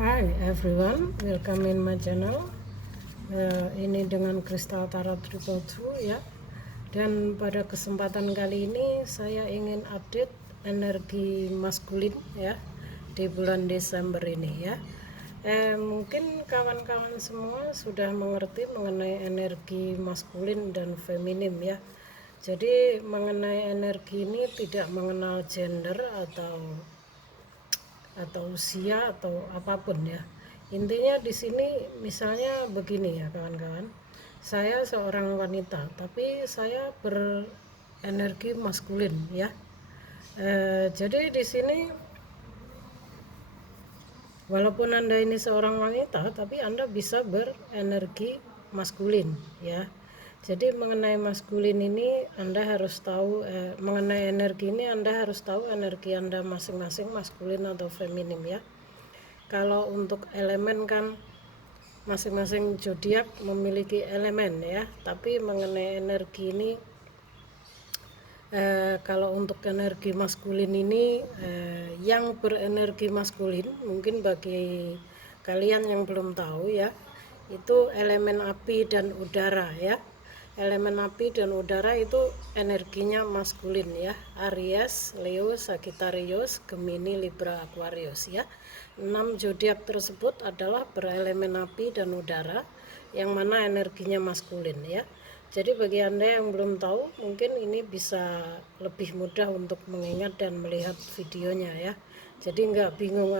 Hi everyone, welcome in my channel. Ini dengan Kristal Tarot Triple Two ya. Dan pada kesempatan kali ini saya ingin update energi maskulin ya di bulan Desember ini ya. Mungkin kawan-kawan semua sudah mengerti mengenai energi maskulin dan feminim ya. Jadi mengenai energi ini tidak mengenal gender atau usia atau apapun ya. Intinya di sini misalnya begini ya kawan-kawan. Saya seorang wanita, tapi saya berenergi maskulin ya. Jadi di sini walaupun Anda ini seorang wanita, tapi Anda bisa berenergi maskulin ya. Jadi mengenai maskulin ini Anda harus tahu mengenai energi ini Anda harus tahu energi Anda masing-masing maskulin atau feminim ya. Kalau untuk elemen kan masing-masing zodiak memiliki elemen ya, tapi mengenai energi ini kalau untuk energi maskulin ini yang berenergi maskulin mungkin bagi kalian yang belum tahu ya, itu elemen api dan udara ya. Elemen api dan udara itu energinya maskulin ya. Aries, Leo, Sagittarius, Gemini, Libra, Aquarius ya. 6 zodiak tersebut adalah berelemen api dan udara yang mana energinya maskulin ya. Jadi bagi Anda yang belum tahu, mungkin ini bisa lebih mudah untuk mengingat dan melihat videonya ya. Jadi nggak bingung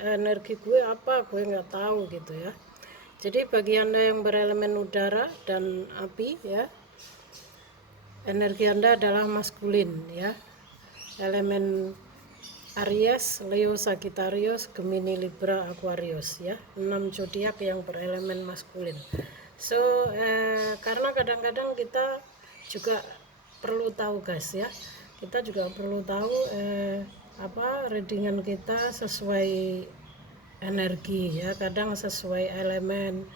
energi gue apa, gue nggak tahu gitu ya. Jadi bagi Anda yang berelemen udara dan api ya, energi Anda adalah maskulin ya. Elemen Aries, Leo, Sagittarius, Gemini, Libra, Aquarius ya. 6 zodiak yang berelemen maskulin. So karena kadang-kadang kita juga perlu tahu guys ya. Kita juga perlu tahu readingan kita sesuai energi ya, kadang sesuai elemen,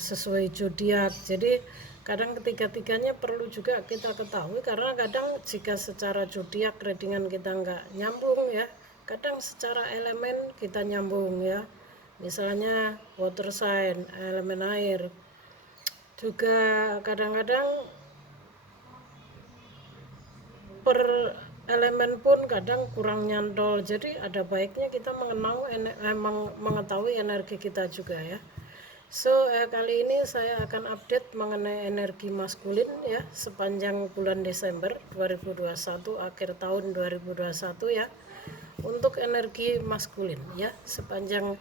sesuai zodiak. Jadi kadang ketiga-tiganya perlu juga kita ketahui, karena kadang jika secara zodiak readingan kita nggak nyambung ya, kadang secara elemen kita nyambung ya. Misalnya water sign, elemen air, juga kadang-kadang per elemen pun kadang kurang nyantol. Jadi ada baiknya kita mengetahui energi kita juga ya. So kali ini saya akan update mengenai energi maskulin ya sepanjang bulan Desember 2021, akhir tahun 2021 ya. Untuk energi maskulin ya sepanjang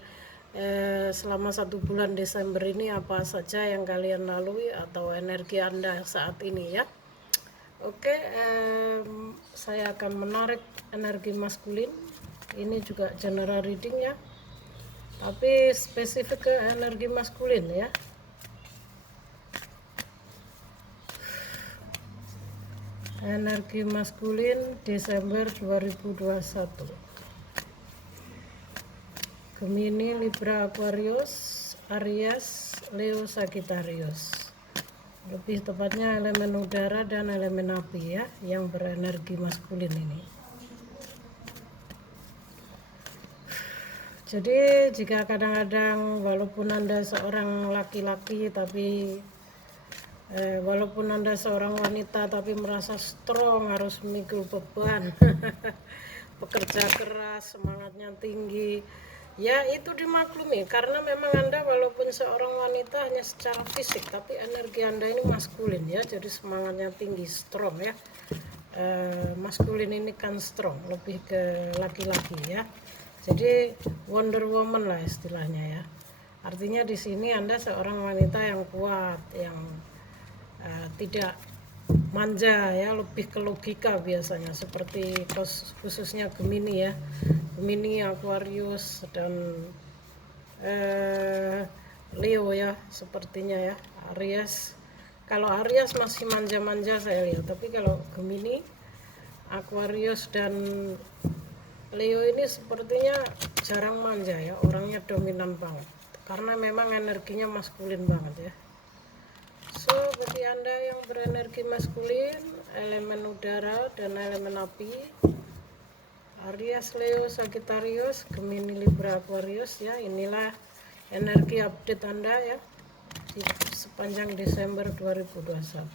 selama 1 bulan Desember ini apa saja yang kalian lalui atau energi Anda saat ini ya. Oke, saya akan menarik energi maskulin. Ini juga general reading ya, tapi spesifik ke energi maskulin ya. Energi maskulin Desember 2021. Gemini, Libra, Aquarius, Aries, Leo, Sagittarius. Lebih tepatnya elemen udara dan elemen api ya yang berenergi maskulin ini. Jadi jika kadang-kadang walaupun Anda seorang laki-laki tapi walaupun Anda seorang wanita tapi merasa strong, harus memikul beban bekerja keras, semangatnya tinggi ya, itu dimaklumi karena memang Anda walaupun seorang wanita hanya secara fisik, tapi energi Anda ini maskulin ya, jadi semangatnya tinggi, strong ya. Maskulin ini kan strong, lebih ke laki-laki ya, jadi Wonder Woman lah istilahnya ya. Artinya di sini Anda seorang wanita yang kuat, yang tidak manja ya, lebih ke logika biasanya, seperti khususnya Gemini ya, Gemini, Aquarius dan Leo ya sepertinya ya. Aries, kalau Aries masih manja-manja saya lihat, tapi kalau Gemini, Aquarius dan Leo ini sepertinya jarang manja ya, orangnya dominan banget karena memang energinya maskulin banget ya. So bagi Anda yang berenergi maskulin, elemen udara dan elemen api, Aries, Leo, Sagittarius, Gemini, Libra, Libra Aquarius ya. Inilah energi update Anda ya sepanjang Desember 2021.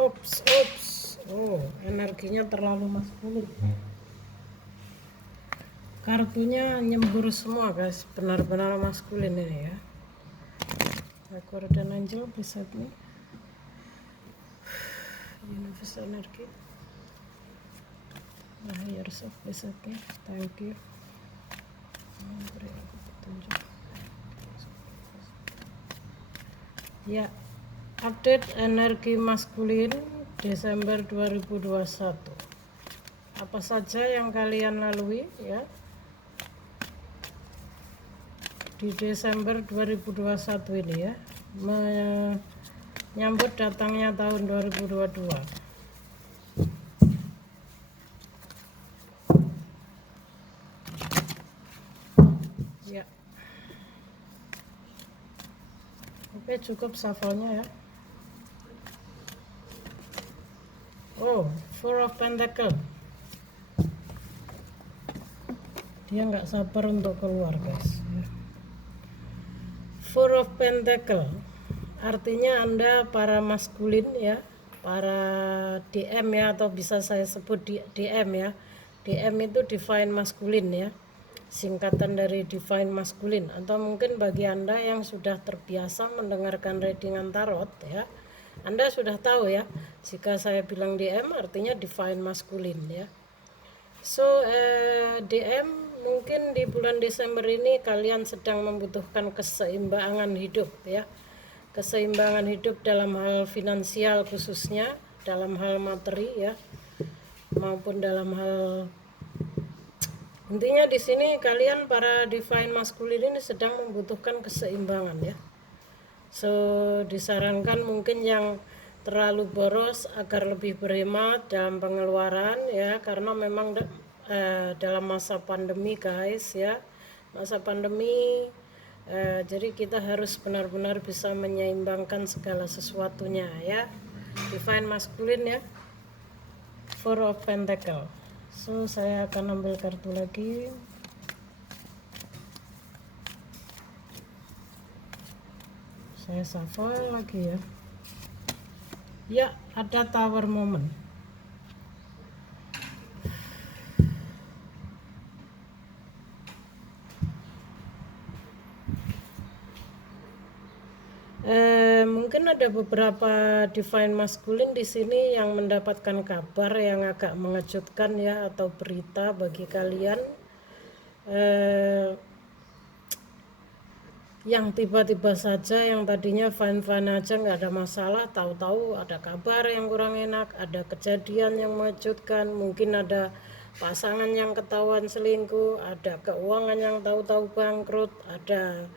Ops. Oh, energinya terlalu maskulin. Kartunya nyembur semua guys, benar-benar maskulin ini ya. Aquarius dan Angel beside me. Universe energy. Yourself beside me. Thank you. Beri aku petunjuk. Ya, update energi maskulin Desember 2021. Apa saja yang kalian lalui ya di Desember 2021 ini ya, menyambut datangnya tahun 2022. Ya. Oke, cukup shuffle-nya ya. Oh, Four of Pentacle. Dia nggak sabar untuk keluar guys. Four of Pentacle artinya Anda para maskulin ya, para DM ya, atau bisa saya sebut DM ya. DM itu divine maskulin ya, singkatan dari divine maskulin. Atau mungkin bagi Anda yang sudah terbiasa mendengarkan readingan tarot ya, Anda sudah tahu ya, jika saya bilang DM artinya divine maskulin ya. So DM mungkin di bulan Desember ini kalian sedang membutuhkan keseimbangan hidup ya. Keseimbangan hidup dalam hal finansial khususnya, dalam hal materi ya, maupun dalam hal, intinya di sini kalian para divine maskulin ini sedang membutuhkan keseimbangan ya. So disarankan mungkin yang terlalu boros agar lebih berhemat dalam pengeluaran ya, karena memang dalam masa pandemi guys ya, masa pandemi jadi kita harus benar-benar bisa menyeimbangkan segala sesuatunya ya. Divine maskulin ya, Four of Pentacle. So saya akan ambil kartu lagi. Saya shuffle lagi ya. Ya, ada Tower Moment. Mungkin ada beberapa divine maskulin di sini yang mendapatkan kabar yang agak mengejutkan ya, atau berita bagi kalian yang tiba-tiba saja, yang tadinya fine-fine aja nggak ada masalah, tahu-tahu ada kabar yang kurang enak, ada kejadian yang mengejutkan, mungkin ada pasangan yang ketahuan selingkuh, ada keuangan yang tahu-tahu bangkrut, ada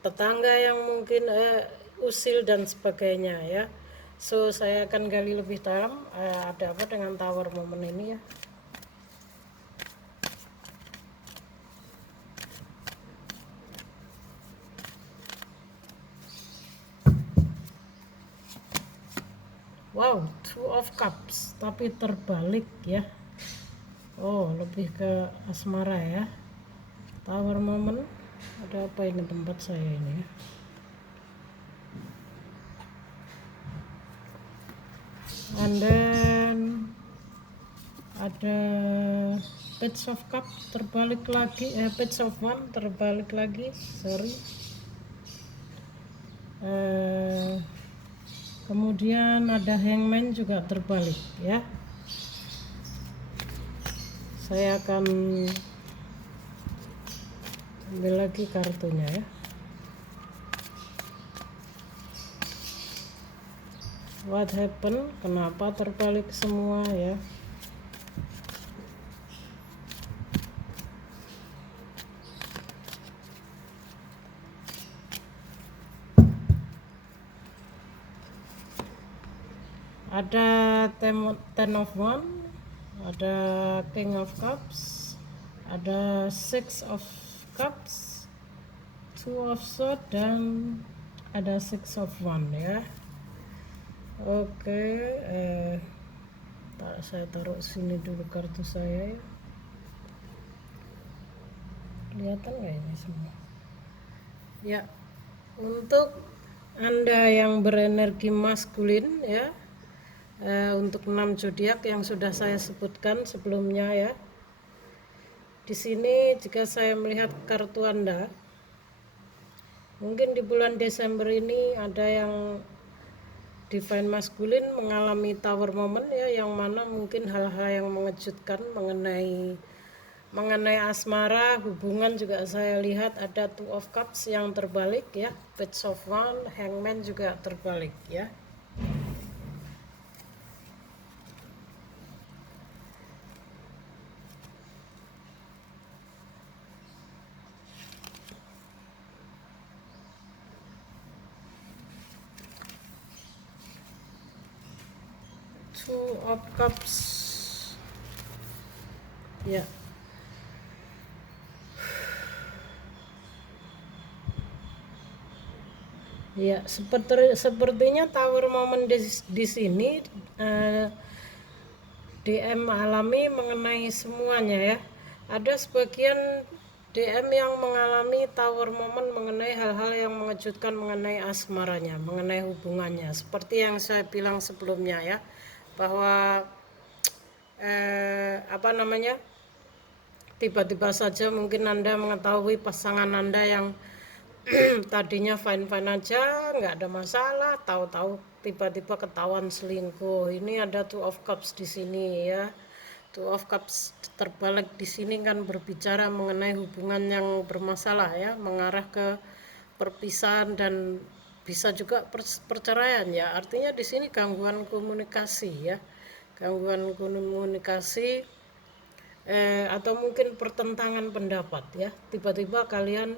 tetangga yang mungkin usil dan sebagainya ya. So saya akan gali lebih dalam ada apa dengan Tower Moment ini ya. Wow, Two of Cups tapi terbalik ya. Oh, lebih ke asmara ya. Tower Moment, ada apa ini tempat saya ini ya. And then ada Page of Cup terbalik lagi, Page of One terbalik lagi, sorry. Kemudian ada Hangman juga terbalik ya. Saya akan ambil lagi kartunya ya. What happened? Kenapa terbalik semua ya? Ada Ten of One, ada King of Cups, ada Six of Cups, Two of Swords, dan ada Six of Wands ya. Oke, saya taruh sini dulu kartu saya ya. Kelihatan nggak ini semua? Ya, untuk Anda yang berenergi maskulin ya, untuk 6 zodiak yang sudah saya sebutkan sebelumnya ya. Di sini jika saya melihat kartu Anda, mungkin di bulan Desember ini ada yang divine maskulin mengalami tower moment ya, yang mana mungkin hal-hal yang mengejutkan mengenai asmara, hubungan juga saya lihat ada Two of Cups yang terbalik ya, Page of Wands, Hangman juga terbalik ya. Two of Cups ya. Ya, sepertinya tower moment di sini DM alami mengenai semuanya ya. Ada sebagian DM yang mengalami tower moment mengenai hal-hal yang mengejutkan mengenai asmaranya, mengenai hubungannya. Seperti yang saya bilang sebelumnya ya, bahwa tiba-tiba saja mungkin Anda mengetahui pasangan Anda yang tadinya fine-fine aja, nggak ada masalah, tahu-tahu tiba-tiba ketahuan selingkuh. Ini ada Two of Cups di sini ya. Two of Cups terbalik di sini kan berbicara mengenai hubungan yang bermasalah ya, mengarah ke perpisahan dan bisa juga perceraian ya. Artinya di sini gangguan komunikasi ya. Gangguan komunikasi atau mungkin pertentangan pendapat ya. Tiba-tiba kalian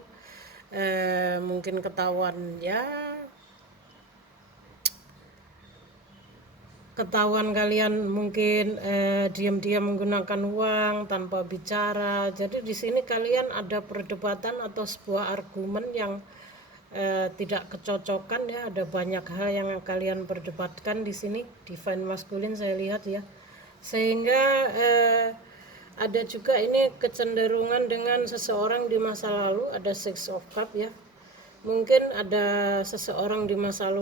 mungkin ketahuan kalian mungkin diam-diam menggunakan uang tanpa bicara. Jadi di sini kalian ada perdebatan atau sebuah argumen yang tidak kecocokan ya. Ada banyak hal yang kalian perdebatkan di sini. Divine maskulin saya lihat ya. Sehingga ada juga ini kecenderungan dengan seseorang di masa lalu, ada Six of Cups ya. Mungkin ada seseorang di masa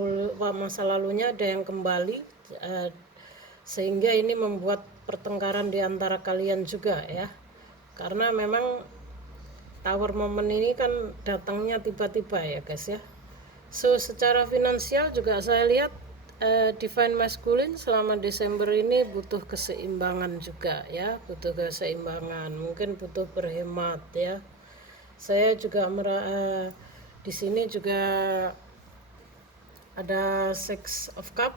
lalunya ada yang kembali, sehingga ini membuat pertengkaran di antara kalian juga ya. Karena memang tower moment ini kan datangnya tiba-tiba ya guys ya. So secara finansial juga saya lihat divine masculine selama Desember ini butuh keseimbangan juga ya, butuh keseimbangan, mungkin butuh berhemat ya. Saya juga di sini juga ada Six of Cup.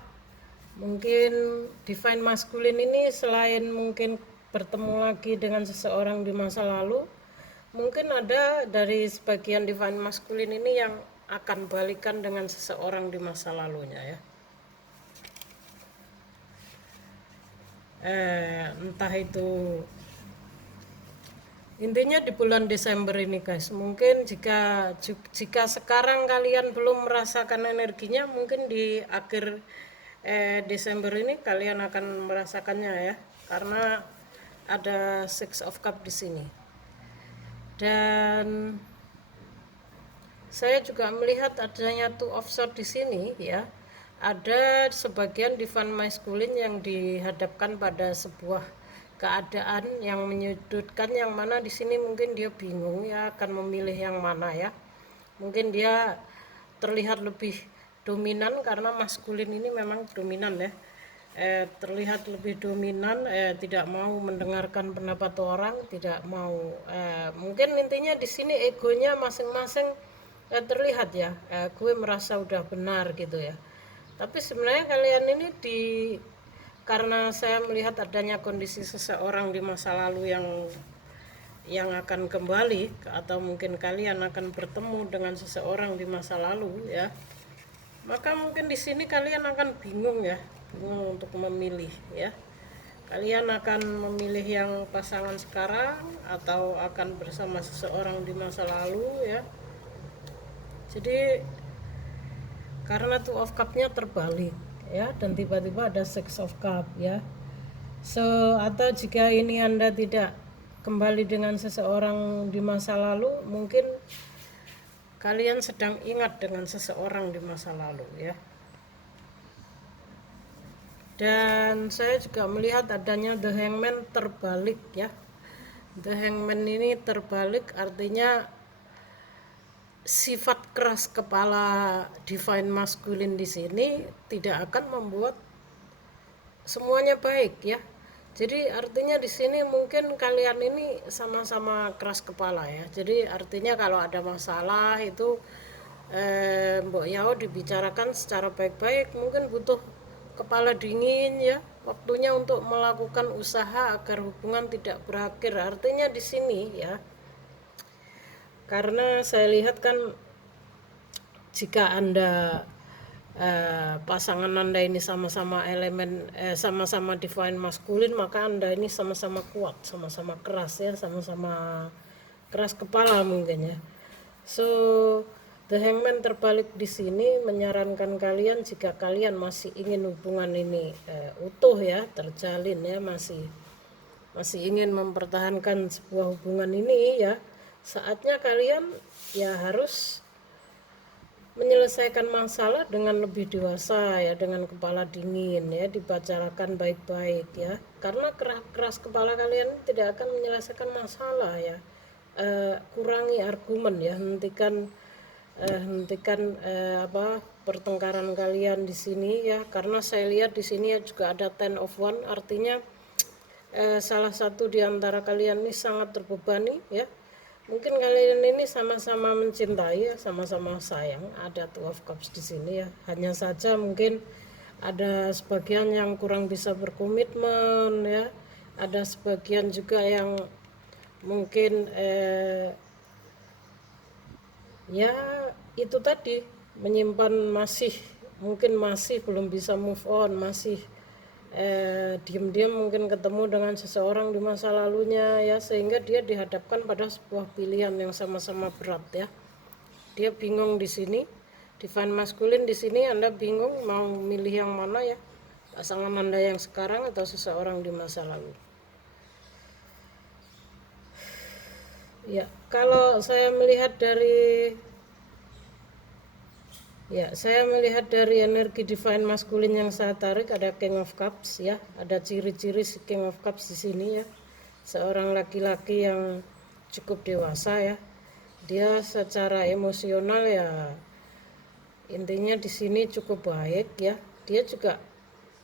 Mungkin divine masculine ini selain mungkin bertemu lagi dengan seseorang di masa lalu, mungkin ada dari sebagian divine masculine ini yang akan balikan dengan seseorang di masa lalunya ya. Entah itu, intinya di bulan Desember ini guys, mungkin jika sekarang kalian belum merasakan energinya, mungkin di akhir Desember ini kalian akan merasakannya ya, karena ada Six of Cup di sini. Dan saya juga melihat adanya Two of Swords di sini ya. Ada sebagian divine masculine yang dihadapkan pada sebuah keadaan yang menyudutkan, yang mana di sini mungkin dia bingung ya akan memilih yang mana ya. Mungkin dia terlihat lebih dominan karena maskulin ini memang dominan ya. Terlihat lebih dominan, tidak mau mendengarkan pendapat orang, tidak mau mungkin intinya di sini egonya masing-masing terlihat ya, gue merasa udah benar gitu ya. Tapi sebenarnya kalian ini karena saya melihat adanya kondisi seseorang di masa lalu yang akan kembali, atau mungkin kalian akan bertemu dengan seseorang di masa lalu ya. Maka mungkin di sini kalian akan bingung ya, bingung untuk memilih ya. Kalian akan memilih yang pasangan sekarang atau akan bersama seseorang di masa lalu ya. Jadi karena Two of Cup-nya terbalik ya, dan tiba-tiba ada Six of Cup ya. Atau jika ini Anda tidak kembali dengan seseorang di masa lalu, mungkin kalian sedang ingat dengan seseorang di masa lalu ya. Dan saya juga melihat adanya The Hangman terbalik ya. The Hangman ini terbalik, artinya sifat keras kepala divine masculine di sini tidak akan membuat semuanya baik ya. Jadi artinya di sini mungkin kalian ini sama-sama keras kepala ya. Jadi artinya kalau ada masalah itu Mbok Yao dibicarakan secara baik-baik, mungkin butuh kepala dingin ya, waktunya untuk melakukan usaha agar hubungan tidak berakhir. Artinya di sini ya, karena saya lihat kan jika Anda pasangan Anda ini sama-sama sama-sama divine maskulin, maka Anda ini sama-sama kuat, sama-sama keras ya, sama-sama keras kepala mungkin ya. So The Hangman terbalik di sini menyarankan kalian jika kalian masih ingin hubungan ini utuh ya, terjalin ya, masih ingin mempertahankan sebuah hubungan ini ya, saatnya kalian ya harus menyelesaikan masalah dengan lebih dewasa ya, dengan kepala dingin ya, dibicarakan baik-baik ya, karena keras kepala kalian tidak akan menyelesaikan masalah ya. Kurangi argumen ya, hentikan pertengkaran kalian di sini ya, karena saya lihat di sini ya juga ada Ten of One, artinya salah satu di antara kalian ini sangat terbebani ya. Mungkin kalian ini sama-sama mencintai ya, sama-sama sayang. Ada Two of Cups di sini ya. Hanya saja mungkin ada sebagian yang kurang bisa berkomitmen ya. Ada sebagian juga yang mungkin ya itu tadi menyimpan mungkin masih belum bisa move on, masih diam-diam mungkin ketemu dengan seseorang di masa lalunya ya, sehingga dia dihadapkan pada sebuah pilihan yang sama-sama berat ya. Dia bingung di sini, divine masculine di sini Anda bingung mau milih yang mana ya, pasangan Anda yang sekarang atau seseorang di masa lalu. Ya, kalau saya melihat dari energi divine masculine yang saya tarik, ada King of Cups ya, ada ciri-ciri si King of Cups di sini ya. Seorang laki-laki yang cukup dewasa ya. Dia secara emosional ya, intinya di sini cukup baik ya. Dia juga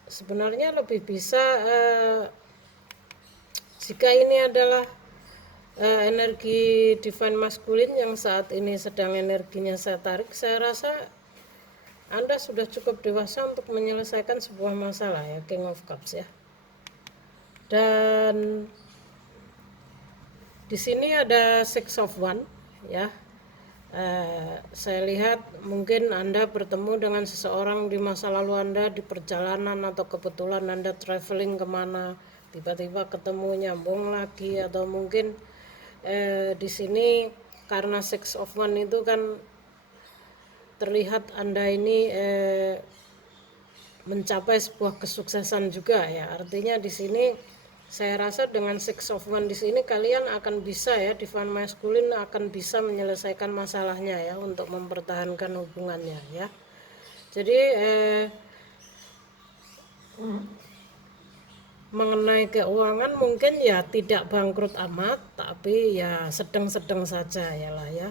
sebenarnya lebih bisa jika ini adalah energi divine masculine yang saat ini sedang energinya saya tarik, saya rasa Anda sudah cukup dewasa untuk menyelesaikan sebuah masalah ya, King of Cups ya. Dan di sini ada Six of One ya. Saya lihat mungkin Anda bertemu dengan seseorang di masa lalu Anda di perjalanan, atau kebetulan Anda traveling kemana, tiba-tiba ketemu, nyambung lagi, atau mungkin di sini karena Six of One itu kan terlihat Anda ini mencapai sebuah kesuksesan juga ya. Artinya di sini saya rasa dengan Six of One di sini kalian akan bisa ya, divine masculine akan bisa menyelesaikan masalahnya ya, untuk mempertahankan hubungannya ya. Jadi mengenai keuangan mungkin ya tidak bangkrut amat, tapi ya sedang-sedang saja ya lah ya.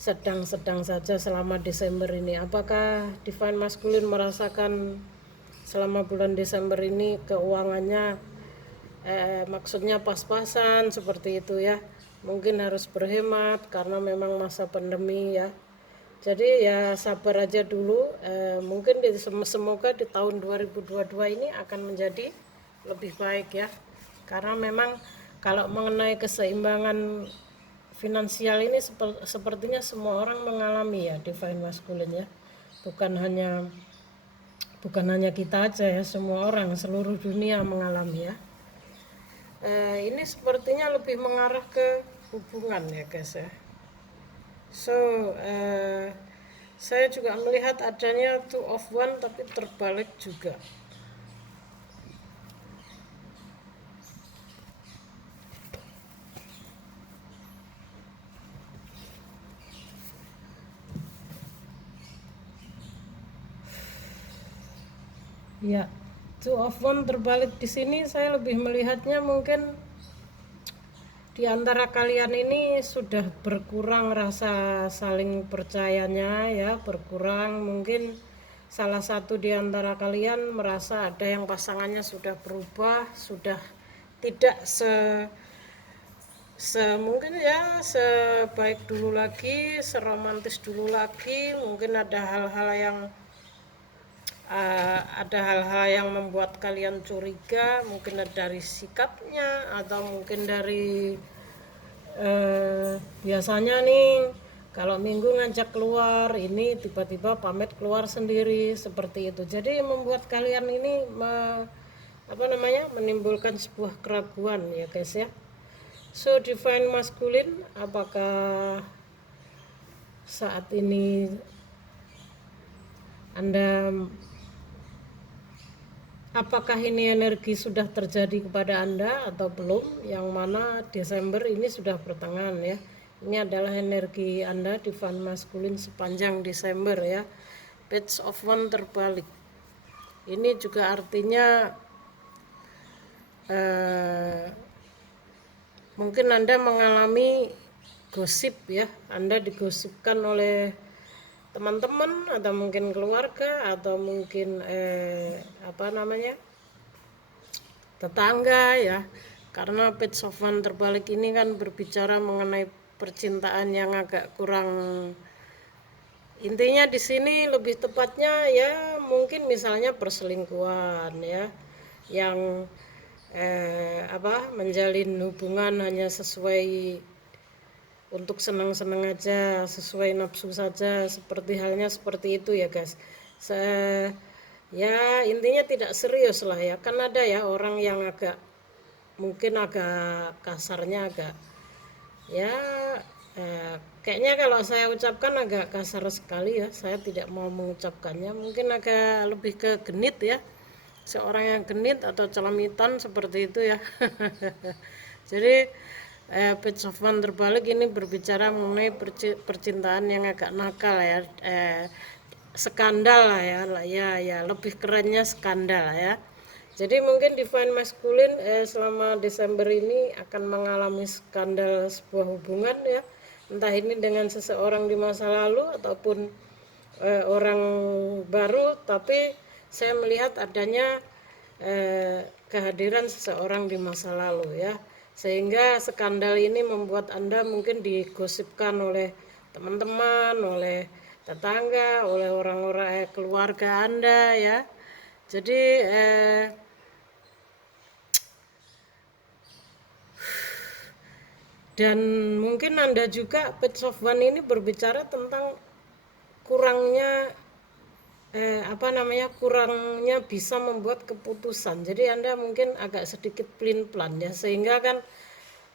Sedang-sedang saja selama Desember ini. Apakah divine masculine merasakan selama bulan Desember ini keuangannya maksudnya pas-pasan seperti itu ya? Mungkin harus berhemat karena memang masa pandemi ya. Jadi ya sabar aja dulu, mungkin semoga di tahun 2022 ini akan menjadi lebih baik ya. Karena memang kalau mengenai keseimbangan finansial ini sepertinya semua orang mengalami ya, divine masculine ya. Bukan hanya kita aja ya, semua orang seluruh dunia mengalami ya. Ini sepertinya lebih mengarah ke hubungan ya guys ya. So saya juga melihat adanya two of one tapi terbalik juga. Ya, two of one terbalik di sini saya lebih melihatnya mungkin di antara kalian ini sudah berkurang rasa saling percayanya ya, berkurang. Mungkin salah satu di antara kalian merasa ada yang pasangannya sudah berubah, sudah tidak mungkin ya sebaik dulu lagi, seromantis dulu lagi. Mungkin ada hal-hal yang membuat kalian curiga, mungkin dari sikapnya atau mungkin dari biasanya nih kalau minggu ngajak keluar, ini tiba-tiba pamit keluar sendiri seperti itu. Jadi membuat kalian ini menimbulkan sebuah keraguan ya guys ya. So divine masculine, apakah saat ini Anda, apakah ini energi sudah terjadi kepada Anda atau belum? Yang mana Desember ini sudah pertengahan ya. Ini adalah energi Anda divine masculine sepanjang Desember ya. Page of One terbalik. Ini juga artinya mungkin Anda mengalami gosip ya. Anda digosipkan oleh teman-teman atau mungkin keluarga atau mungkin tetangga ya, karena page of one terbalik ini kan berbicara mengenai percintaan yang agak kurang. Intinya di sini lebih tepatnya ya mungkin misalnya perselingkuhan ya, yang menjalin hubungan hanya sesuai untuk senang-senang aja, sesuai nafsu saja, seperti halnya seperti itu ya guys. Ya intinya tidak serius lah ya. Kan ada ya orang yang mungkin agak kasarnya ya kayaknya kalau saya ucapkan agak kasar sekali ya. Saya tidak mau mengucapkannya, mungkin agak lebih ke genit ya, seorang yang genit atau celamitan seperti itu ya. Jadi page of one terbalik ini berbicara mengenai percintaan yang agak nakal ya, skandal lah ya, lebih kerennya skandal ya. Jadi mungkin divine masculine selama Desember ini akan mengalami skandal sebuah hubungan ya, entah ini dengan seseorang di masa lalu ataupun orang baru, tapi saya melihat adanya kehadiran seseorang di masa lalu ya, sehingga skandal ini membuat Anda mungkin digosipkan oleh teman-teman, oleh tetangga, oleh orang-orang keluarga Anda ya. Jadi dan mungkin Anda juga page of one ini berbicara tentang kurangnya kurangnya bisa membuat keputusan. Jadi Anda mungkin agak sedikit pelin-pelan ya, sehingga kan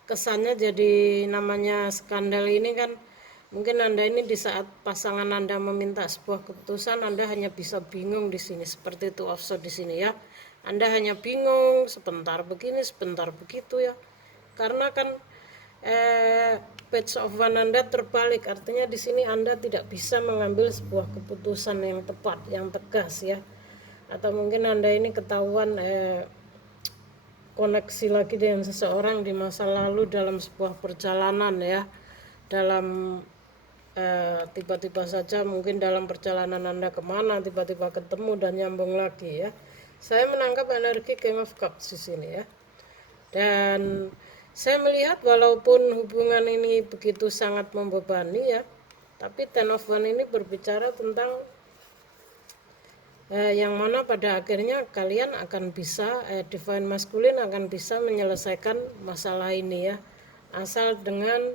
kesannya jadi namanya skandal ini kan mungkin Anda ini di saat pasangan Anda meminta sebuah keputusan, Anda hanya bisa bingung di sini, seperti itu offset di sini ya. Anda hanya bingung, sebentar begini, sebentar begitu ya. Karena kan page of one Anda terbalik, artinya di sini Anda tidak bisa mengambil sebuah keputusan yang tepat, yang tegas ya. Atau mungkin Anda ini ketahuan koneksi lagi dengan seseorang di masa lalu dalam sebuah perjalanan ya, dalam tiba-tiba saja mungkin dalam perjalanan Anda kemana tiba-tiba ketemu dan nyambung lagi ya. Saya menangkap energi King of Cups di sini ya. Dan saya melihat walaupun hubungan ini begitu sangat membebani ya, tapi Ten of One ini berbicara tentang yang mana pada akhirnya kalian akan bisa, divine masculine akan bisa menyelesaikan masalah ini ya, asal dengan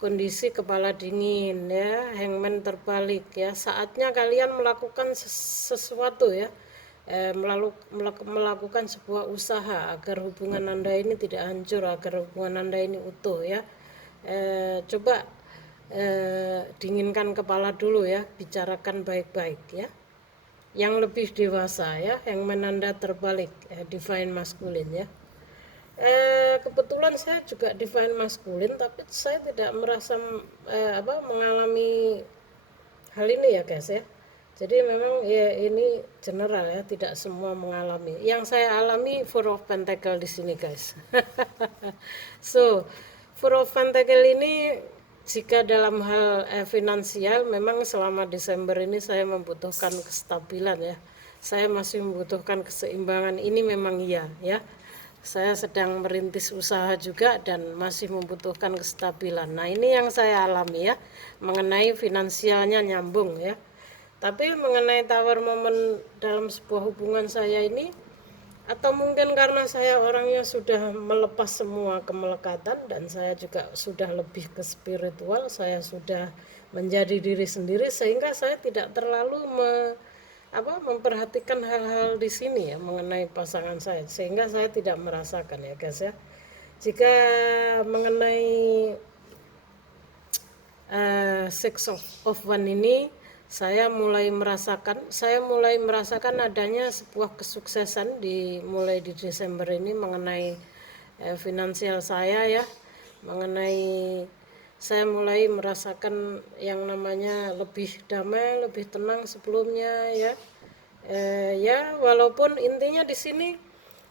kondisi kepala dingin ya. Hangman terbalik ya, saatnya kalian melakukan sesuatu ya, melakukan sebuah usaha agar hubungan Anda ini tidak hancur, agar hubungan Anda ini utuh ya. Coba dinginkan kepala dulu ya, bicarakan baik-baik ya. Yang lebih dewasa ya, yang menanda terbalik, divine masculine ya. Kebetulan saya juga divine masculine, tapi saya tidak merasa mengalami hal ini ya guys ya. Jadi memang ya ini general ya, tidak semua mengalami. Yang saya alami Four of Pentacle di sini guys. So, Four of Pentacle ini jika dalam hal finansial memang selama Desember ini saya membutuhkan kestabilan ya. Saya masih membutuhkan keseimbangan ini memang iya ya. Saya sedang merintis usaha juga dan masih membutuhkan kestabilan. Nah, ini yang saya alami ya, mengenai finansialnya nyambung ya. Tapi mengenai tawar momen dalam sebuah hubungan saya ini, atau mungkin karena saya orangnya sudah melepas semua kemelekatan dan saya juga sudah lebih ke spiritual, saya sudah menjadi diri sendiri sehingga saya tidak terlalu memperhatikan hal-hal di sini ya mengenai pasangan saya, sehingga saya tidak merasakan ya guys ya. Jika mengenai Six of One ini saya mulai merasakan adanya sebuah kesuksesan mulai di Desember ini mengenai finansial saya ya, mengenai saya mulai merasakan yang namanya lebih damai, lebih tenang sebelumnya ya. Ya walaupun intinya di sini,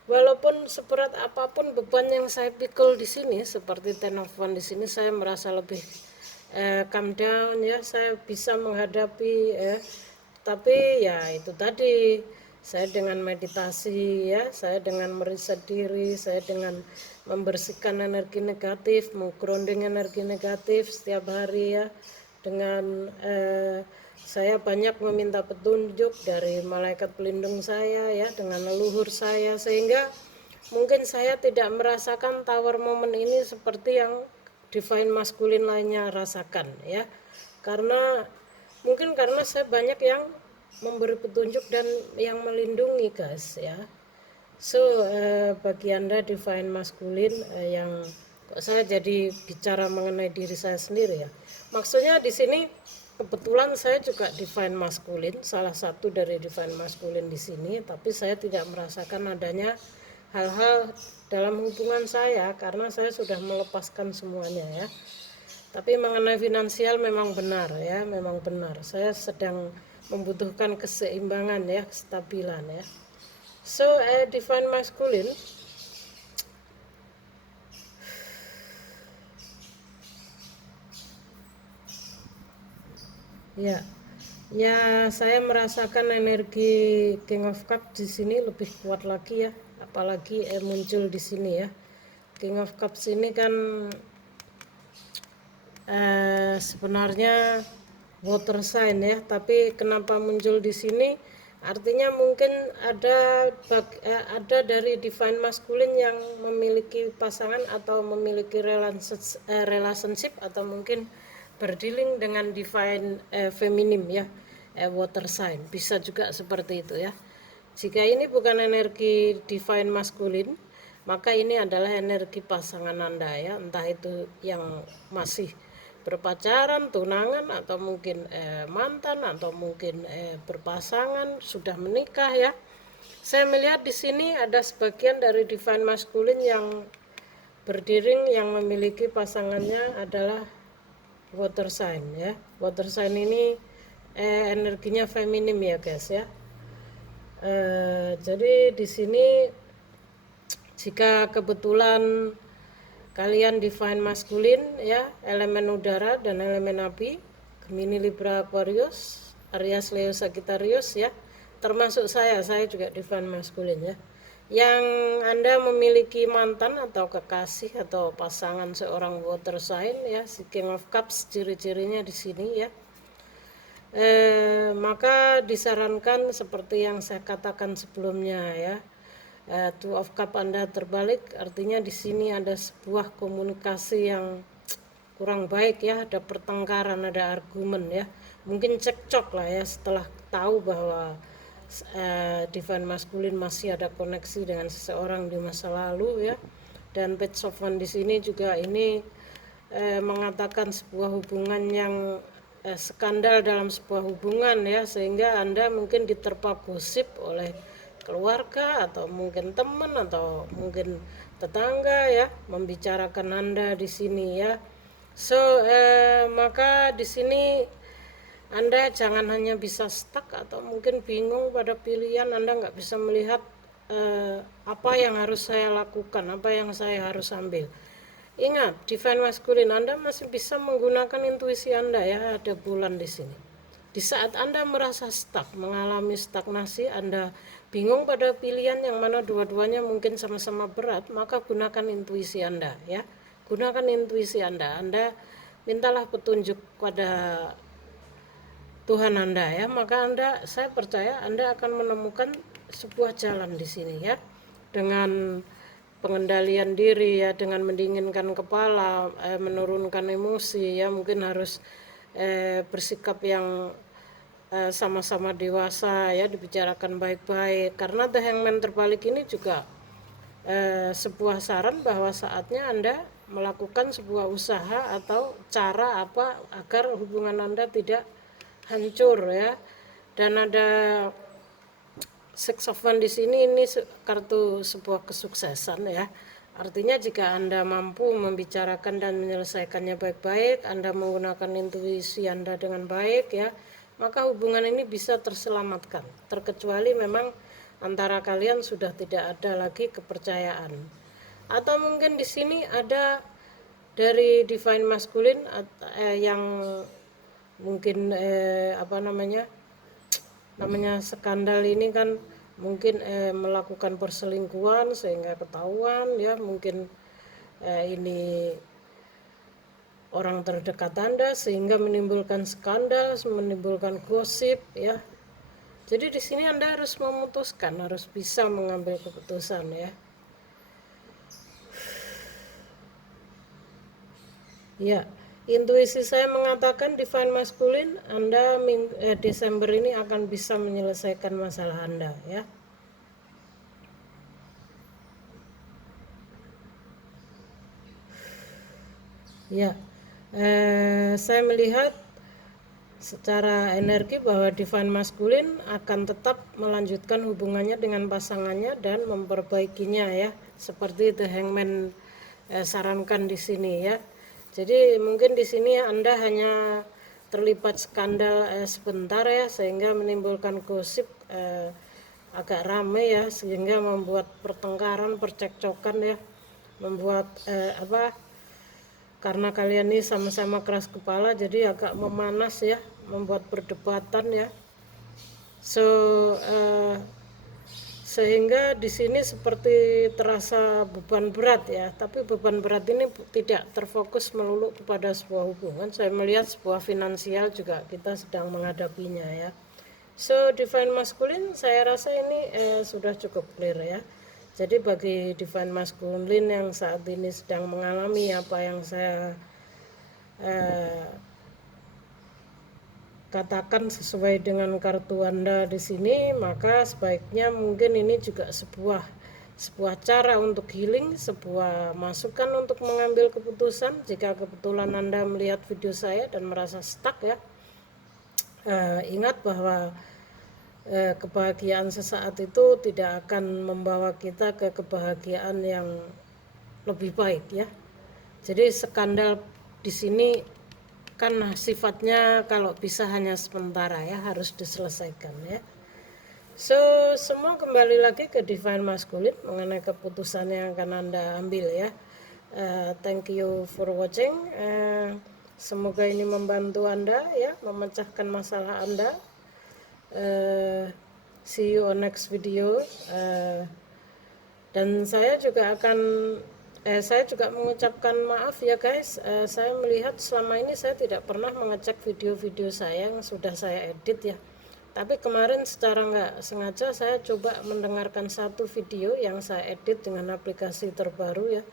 walaupun seberat apapun beban yang saya pikul di sini seperti Ten of One di sini, saya merasa lebih calm down ya, saya bisa menghadapi tapi ya itu tadi, saya dengan meditasi ya, saya dengan meriset diri, saya dengan membersihkan energi negatif, menggrounding energi negatif setiap hari ya, dengan saya banyak meminta petunjuk dari malaikat pelindung saya ya, dengan leluhur saya, sehingga mungkin saya tidak merasakan tower moment ini seperti yang divine masculine lainnya rasakan ya, karena mungkin karena saya banyak yang memberi petunjuk dan yang melindungi guys ya. So bagi Anda divine masculine yang kok saya jadi bicara mengenai diri saya sendiri ya, maksudnya di sini kebetulan saya juga divine masculine, salah satu dari divine masculine di sini, tapi saya tidak merasakan adanya hal-hal dalam hubungan saya karena saya sudah melepaskan semuanya ya. Tapi mengenai finansial memang benar ya, memang benar. Saya sedang membutuhkan keseimbangan ya, kestabilan ya. So divine masculine ya. Ya, saya merasakan energi King of Cup di sini lebih kuat lagi ya, apalagi muncul di sini ya. King of Cups ini kan sebenarnya water sign ya, tapi kenapa muncul di sini? Artinya mungkin ada dari divine masculine yang memiliki pasangan atau memiliki relationship atau mungkin berdealing dengan divine feminim ya, water sign, bisa juga seperti itu ya. Jika ini bukan energi divine masculine, maka ini adalah energi pasangan Anda ya, entah itu yang masih berpacaran, tunangan, atau mungkin mantan, atau mungkin berpasangan, sudah menikah ya. Saya melihat di sini ada sebagian dari divine masculine yang berdiri yang memiliki pasangannya adalah water sign ya. Water sign ini energinya feminim ya guys ya. Jadi di sini jika kebetulan kalian divine masculine ya, elemen udara dan elemen api, Gemini, Libra, Aquarius, Aries, Leo, Sagittarius ya, termasuk saya juga divine masculine ya. Yang Anda memiliki mantan atau kekasih atau pasangan seorang water sign ya, si King of Cups ciri-cirinya di sini ya. Maka disarankan seperti yang saya katakan sebelumnya ya, Two of Cup Anda terbalik, artinya di sini ada sebuah komunikasi yang kurang baik ya, ada pertengkaran, ada argumen ya, mungkin cekcok lah ya, setelah tahu bahwa divine masculine masih ada koneksi dengan seseorang di masa lalu ya. Dan page of one di sini juga ini mengatakan sebuah hubungan yang skandal dalam sebuah hubungan ya, sehingga Anda mungkin diterpa gosip oleh keluarga atau mungkin teman atau mungkin tetangga ya, membicarakan Anda di sini ya. So maka di sini Anda jangan hanya bisa stuck atau mungkin bingung pada pilihan, Anda nggak bisa melihat apa yang harus saya lakukan, apa yang saya harus ambil. Ingat, divine masculine Anda masih bisa menggunakan intuisi Anda ya, ada bulan di sini. Di saat Anda merasa stuck, mengalami stagnasi, Anda bingung pada pilihan yang mana dua-duanya mungkin sama-sama berat, maka gunakan intuisi Anda ya. Gunakan intuisi Anda. Anda mintalah petunjuk pada Tuhan Anda ya, maka saya percaya Anda akan menemukan sebuah jalan di sini ya, dengan pengendalian diri ya, dengan mendinginkan kepala, menurunkan emosi ya, mungkin harus bersikap yang sama-sama dewasa ya, dibicarakan baik-baik, karena The Hangman terbalik ini juga sebuah saran bahwa saatnya Anda melakukan sebuah usaha atau cara apa agar hubungan Anda tidak hancur ya. Dan ada Six of Wands di sini, ini kartu sebuah kesuksesan ya. Artinya jika Anda mampu membicarakan dan menyelesaikannya baik-baik, Anda menggunakan intuisi Anda dengan baik ya, maka hubungan ini bisa terselamatkan. Terkecuali memang antara kalian sudah tidak ada lagi kepercayaan. Atau mungkin di sini ada dari divine masculine yang mungkin namanya skandal ini kan mungkin melakukan perselingkuhan sehingga ketahuan ya, mungkin ini orang terdekat Anda sehingga menimbulkan skandal, menimbulkan gosip ya. Jadi di sini Anda harus memutuskan, harus bisa mengambil keputusan ya. Ya, intuisi saya mengatakan divine masculine Anda Desember ini akan bisa menyelesaikan masalah Anda ya. Ya, saya melihat secara energi bahwa divine masculine akan tetap melanjutkan hubungannya dengan pasangannya dan memperbaikinya ya, seperti The Hangman sarankan di sini ya. Jadi mungkin di sini Anda hanya terlibat skandal sebentar ya, sehingga menimbulkan gosip agak ramai ya, sehingga membuat pertengkaran, percekcokan ya, membuat karena kalian ini sama-sama keras kepala jadi agak memanas ya, membuat perdebatan ya. So sehingga di sini seperti terasa beban berat ya, tapi beban berat ini tidak terfokus melulu kepada sebuah hubungan. Saya melihat sebuah finansial juga kita sedang menghadapinya ya. So divine masculine saya rasa ini sudah cukup clear ya. Jadi bagi divine masculine yang saat ini sedang mengalami apa yang saya katakan sesuai dengan kartu Anda di sini, maka sebaiknya mungkin ini juga sebuah cara untuk healing, sebuah masukan untuk mengambil keputusan. Jika kebetulan Anda melihat video saya dan merasa stuck ya, ingat bahwa kebahagiaan sesaat itu tidak akan membawa kita ke kebahagiaan yang lebih baik ya. Jadi skandal di sini kan sifatnya kalau bisa hanya sementara ya, harus diselesaikan ya. So semua kembali lagi ke divine masculine mengenai keputusan yang akan Anda ambil ya. Thank you for watching. Semoga ini membantu Anda ya, memecahkan masalah Anda. See you on next video. Dan saya juga akan saya juga mengucapkan maaf ya guys, saya melihat selama ini saya tidak pernah mengecek video-video saya yang sudah saya edit ya. Tapi kemarin secara nggak sengaja saya coba mendengarkan satu video yang saya edit dengan aplikasi terbaru ya,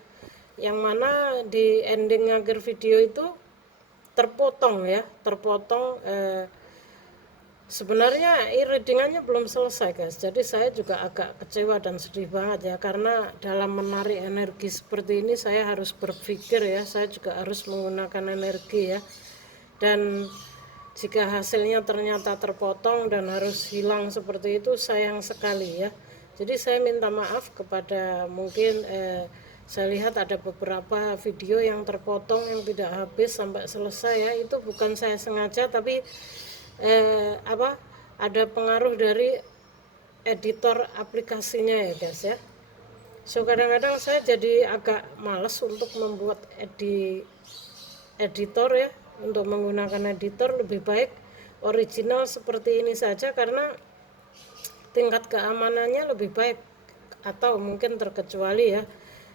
yang mana di ending akhir video itu terpotong ya, Sebenarnya e-readingannya belum selesai guys, jadi saya juga agak kecewa dan sedih banget ya, karena dalam menarik energi seperti ini saya harus berpikir ya, saya juga harus menggunakan energi ya, dan jika hasilnya ternyata terpotong dan harus hilang seperti itu sayang sekali ya. Jadi saya minta maaf kepada mungkin saya lihat ada beberapa video yang terpotong yang tidak habis sampai selesai ya, itu bukan saya sengaja tapi ada pengaruh dari editor aplikasinya ya guys ya. So kadang-kadang saya jadi agak males untuk membuat editor ya, untuk menggunakan editor lebih baik original seperti ini saja karena tingkat keamanannya lebih baik, atau mungkin terkecuali ya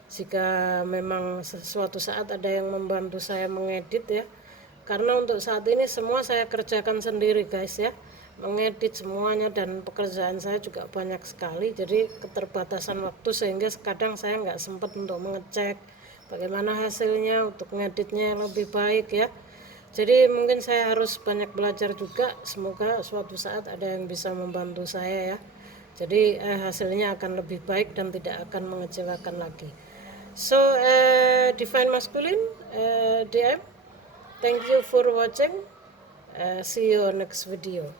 jika memang suatu saat ada yang membantu saya mengedit ya, karena untuk saat ini semua saya kerjakan sendiri guys ya, mengedit semuanya, dan pekerjaan saya juga banyak sekali, jadi keterbatasan waktu sehingga kadang saya nggak sempat untuk mengecek bagaimana hasilnya untuk ngeditnya lebih baik ya. Jadi mungkin saya harus banyak belajar juga, semoga suatu saat ada yang bisa membantu saya ya, jadi hasilnya akan lebih baik dan tidak akan mengecewakan lagi. So Divine Masculine, DM, thank you for watching, see you next video.